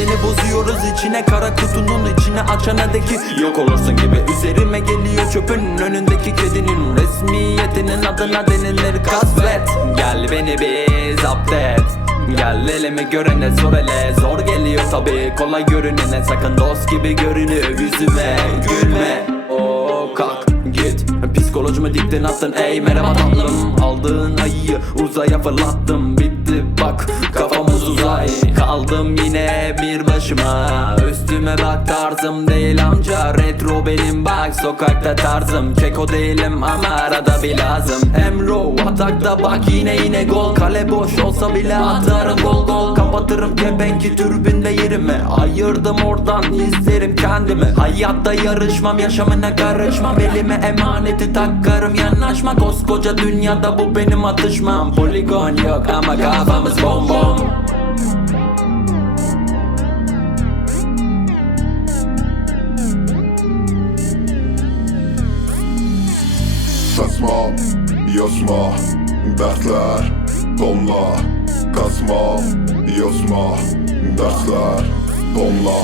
düzeni bozuyoruz, içine kara kutunun içine açana deki yok olursun gibi. Üzerime geliyor çöpün önündeki kedinin, resmiyetinin adına denilir kasvet. Gel beni bir zapt et, gel elimi görene zor ele. Zor geliyor tabi, kolay görünene sakın dost gibi görünüp yüzüme gülme. O kalk git, psikolojimi diktin attın ey merhaba tatlım. Aldığın ayıyı uzaya fırlattım, bitti bak kafamız uzay. Kaldım yine bir başıma, üstüme bak tarzım değil amca. Retro benim bak sokakta tarzım, keko değilim ama arada bir lazım. Emro atakta bak yine gol, kale boş olsa bile atarım gol. Kapatırım kepenki türbünde yerimi, ayırdım oradan izlerim kendimi. Hayatta yarışmam, yaşamına karışmam, elime emaneti takarım yanaşma. Koskoca dünyada bu benim atışmam, poligon yok ama kafamız bom bom. Saçma, yosma, dertler, donla. Kasma, yosma, dersler, donla.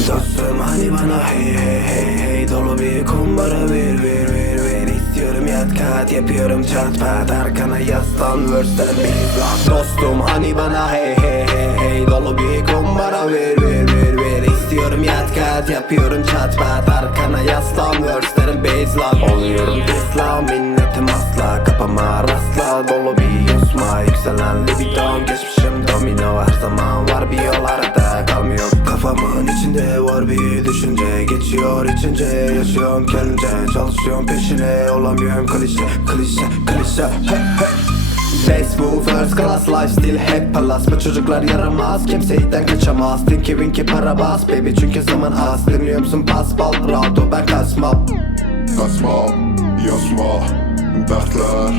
Dostum hani bana hey hey hey hey, dolu bir kumbara ver istiyorum yat kat, yapıyorum çat pat, arkana yaslan verse'lerim bir blok. Dostum hani bana hey hey hey hey, dolu bir kumbara ver istiyorum yat kat, yapıyorum çat pat, arkana yaslan verse'lerim baseline. Oluyorum Tesla, minnetim asla, kapama rastla, dolu bir yosma, yükselen libidom, geçmişim domino, her zaman var bir yol arada kalmıyor. Kafamın içinde var bir düşünce, geçiyor içince, yaşıyorum kendince, çalışıyorum peşine, olamıyorum klişe hey hey. Best bu first class lifestyle hep palas, bu çocuklar yaramaz, kimseyden kaçamaz. Tinky winky para bas baby çünkü zaman az, dinliyor musun bas bal rahat ol ben kaçmam. Kasma, yosma, dertler,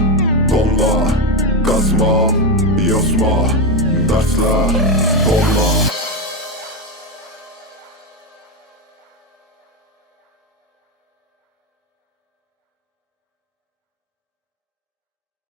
donla. Kasma, yosma, dersler, donla.